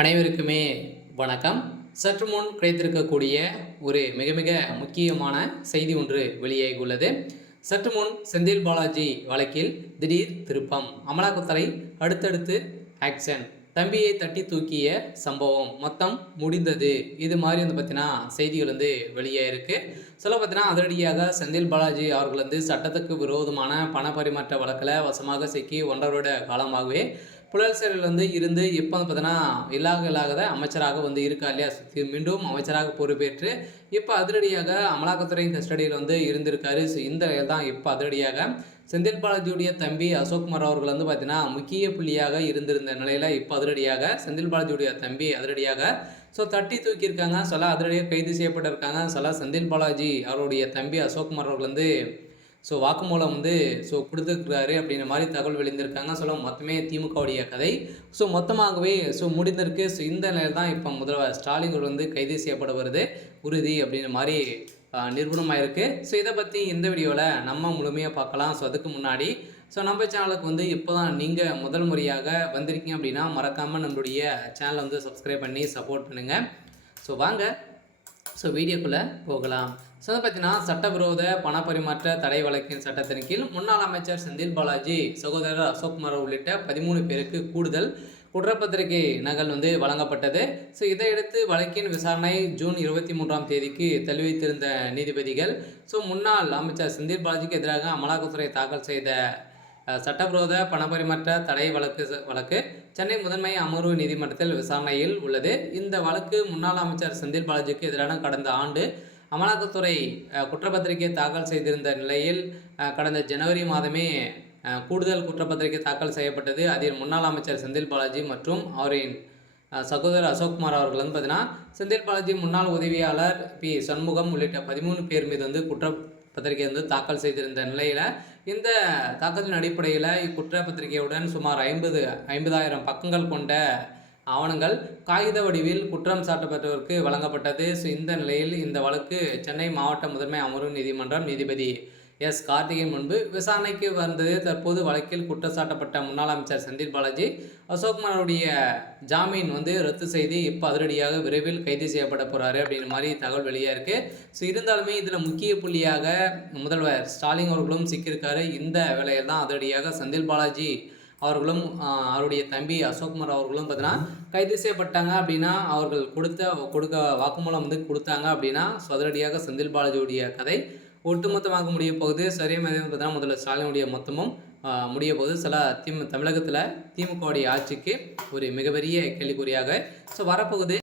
அனைவருக்குமே வணக்கம். சற்று முன் கிடைத்திருக்கக்கூடிய ஒரு மிக மிக முக்கியமான செய்தி ஒன்று வெளியாகியுள்ளது. சற்று முன் செந்தில் பாலாஜி வழக்கில் திடீர் திருப்பம். அமலாக்கத்துறை அடுத்தடுத்து ஆக்ஷன். தம்பியை தட்டி தூக்கிய சம்பவம் மொத்தம் முடிந்தது. இது மாதிரி பார்த்தீங்கன்னா செய்திகள் வெளியாயிருக்கு. சொல்ல பார்த்தீங்கன்னா அதிரடியாக செந்தில் பாலாஜி அவர்கள் சட்டத்துக்கு விரோதமான பண பரிமாற்ற வழக்கில் வசமாக சிக்கி 1.5 வருட காலமாகவே புழல் சிறையில் இருந்து இப்போ பார்த்தீங்கன்னா இல்லாத அமைச்சராக இருக்கா இல்லையா, மீண்டும் அமைச்சராக பொறுப்பேற்று இப்போ அதிரடியாக அமலாக்கத்துறை கஸ்டடியில் இருந்திருக்காரு. ஸோ இந்த தான் இப்போ அதிரடியாக செந்தில் பாலாஜியுடைய தம்பி அசோக்குமார் அவர்கள் பார்த்தீங்கன்னா முக்கிய புள்ளியாக இருந்திருந்த நிலையில் இப்போ அதிரடியாக செந்தில் பாலாஜியுடைய தம்பி அதிரடியாக தட்டி தூக்கியிருக்காங்க. சில அதிரடியாக கைது செய்யப்பட்டிருக்காங்க. சில செந்தில் பாலாஜி அவருடைய தம்பி அசோக்குமார் அவர்கள் வாக்குமூலம் கொடுத்துருக்காரு அப்படின்ற மாதிரி தகவல் வெளிந்திருக்காங்க. மொத்தமே திமுகவுடைய கதை மொத்தமாகவே முடிந்திருக்கு. இந்த நிலையில் தான் இப்போ முதல்வர் ஸ்டாலின் கைது செய்யப்பட வருது உறுதி அப்படின்ற மாதிரி நிரூபணமாக இருக்குது. இதை பற்றி இந்த வீடியோவில் நம்ம முழுமையாக பார்க்கலாம். அதுக்கு முன்னாடி நம்ம சேனலுக்கு இப்போ தான் நீங்கள் முதல் முறையாக வந்திருக்கீங்க அப்படின்னா மறக்காமல் நம்மளுடைய சேனலை சப்ஸ்கிரைப் பண்ணி சப்போர்ட் பண்ணுங்கள். வாங்க வீடியோக்குள்ளே போகலாம். பார்த்தீங்கன்னா சட்டவிரோத பண பரிமாற்ற தடை வழக்கின் சட்டத்தின் கீழ் முன்னாள் அமைச்சர் செந்தில் பாலாஜி, சகோதரர் அசோக்குமார் உள்ளிட்ட 13 பேருக்கு கூடுதல் குற்றப்பத்திரிகை நகல் வழங்கப்பட்டது. இதையடுத்து வழக்கின் விசாரணை ஜூன் 23ஆம் தேதிக்கு தள்ளி வைத்திருந்த நீதிபதிகள் முன்னாள் அமைச்சர் செந்தில் பாலாஜிக்கு எதிராக அமலாக்கத்துறை தாக்கல் செய்த சட்டவிரோத பணப்பரிமாற்ற தடை வழக்கு சென்னை முதன்மை அமர்வு நீதிமன்றத்தில் விசாரணையில் உள்ளது. இந்த வழக்கு முன்னாள் அமைச்சர் செந்தில் பாலாஜிக்கு எதிரான கடந்த ஆண்டு அமலாக்கத்துறை குற்றப்பத்திரிகை தாக்கல் செய்திருந்த நிலையில் கடந்த ஜனவரி மாதமே கூடுதல் குற்றப்பத்திரிகை தாக்கல் செய்யப்பட்டது. அதில் முன்னாள் அமைச்சர் செந்தில் பாலாஜி மற்றும் அவரின் சகோதரர் அசோக்குமார் அவர்கள் பார்த்தீங்கன்னா செந்தில் பாலாஜி முன்னாள் உதவியாளர் பி சண்முகம் உள்ளிட்ட 13 பேர் மீது குற்றப்பத்திரிகை தாக்கல் செய்திருந்த நிலையில் இந்த தாக்கத்தின் அடிப்படையில் இக்குற்றப்பத்திரிகையுடன் சுமார் 50,000 பக்கங்கள் கொண்ட ஆவணங்கள் காகித வடிவில் குற்றம் சாட்டப்பட்டவருக்கு வழங்கப்பட்டது. இந்த நிலையில் இந்த வழக்கு சென்னை மாவட்ட முதன்மை அமர்வு நீதிமன்றம் நீதிபதி எஸ் கார்த்திகேயன் முன்பு விசாரணைக்கு வந்தது. தற்போது வழக்கில் குற்றச்சாட்டப்பட்ட முன்னாள் அமைச்சர் செந்தில் பாலாஜி அசோக்குமாருடைய ஜாமீன் ரத்து செய்து இப்போ அதிரடியாக விரைவில் கைது செய்யப்பட போகிறாரு அப்படின்ற மாதிரி தகவல் வெளியாக இருக்குது. இருந்தாலுமே இதில் முக்கிய புள்ளியாக முதல்வர் ஸ்டாலின் அவர்களும் சிக்கியிருக்காரு. இந்த வேளையில் தான் அதிரடியாக செந்தில் பாலாஜி அவர்களும் அவருடைய தம்பி அசோக்குமார் அவர்களும் பார்த்தீங்கன்னா கைது செய்யப்பட்டாங்க அப்படின்னா அவர்கள் கொடுக்க வாக்குமூலம் கொடுத்தாங்க அப்படின்னா அதிரடியாக செந்தில் பாலாஜியுடைய கதை ஒட்டுமொத்தமாக முடிய போகுது. சரியாக பார்த்தீங்கன்னா முதல்ல ஸ்டாலினுடைய மொத்தமும் முடிய போகுது. தமிழகத்தில் திமுகவுடைய ஆட்சிக்கு ஒரு மிகப்பெரிய கேள்விக்குறியாக வரப்போகுது.